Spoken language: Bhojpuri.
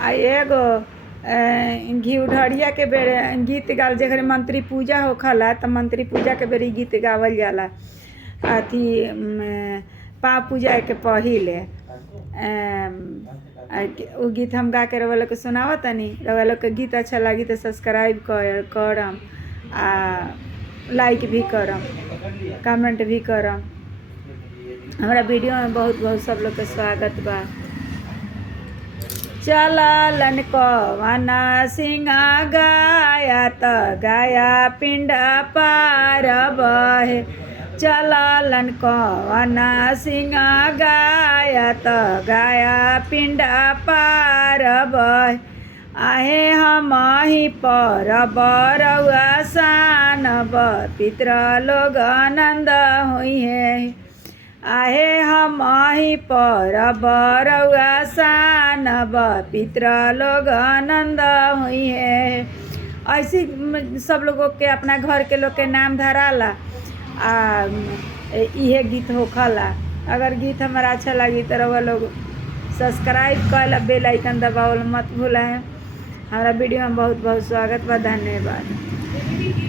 आ एगो घी ढड़िया के बेर गीत गाल जगह मंत्री पूजा होखला त मंत्री पूजा के बेर गीत गावल जाला। अथी पाँव पूजा के पहिले उ गीत हम गा के रउआ लोग के सुनावा तनी। रउआ लोग के गीत अच्छा लगी तो सब्सक्राइब करम आ लाइक भी करम, कमेंट भी करम। हमारा वीडियो में बहुत बहुत सब लोग के स्वागत बा। चललन कवना सिंहा गाया त गाया पिंड पार बहे। चललन कवना सिंहा गाया त गाया पिंड पार बहे। आहे हमहि पर बरउआ सानब पितर लोग आनंद होइहे। आहे हमहि पर बरउआ सानब पितर लोग आनंद होइहे। ऐसे सब लोगों के अपना घर के लोग के नाम धराला आ इहे गीत होखला। अगर गीत हमारा अच्छा लगी तो रउआ लोग सब्सक्राइब कर बेल आइकन दबावल मत भूलें। हमारा वीडियो में बहुत बहुत स्वागत बा। धन्यवाद।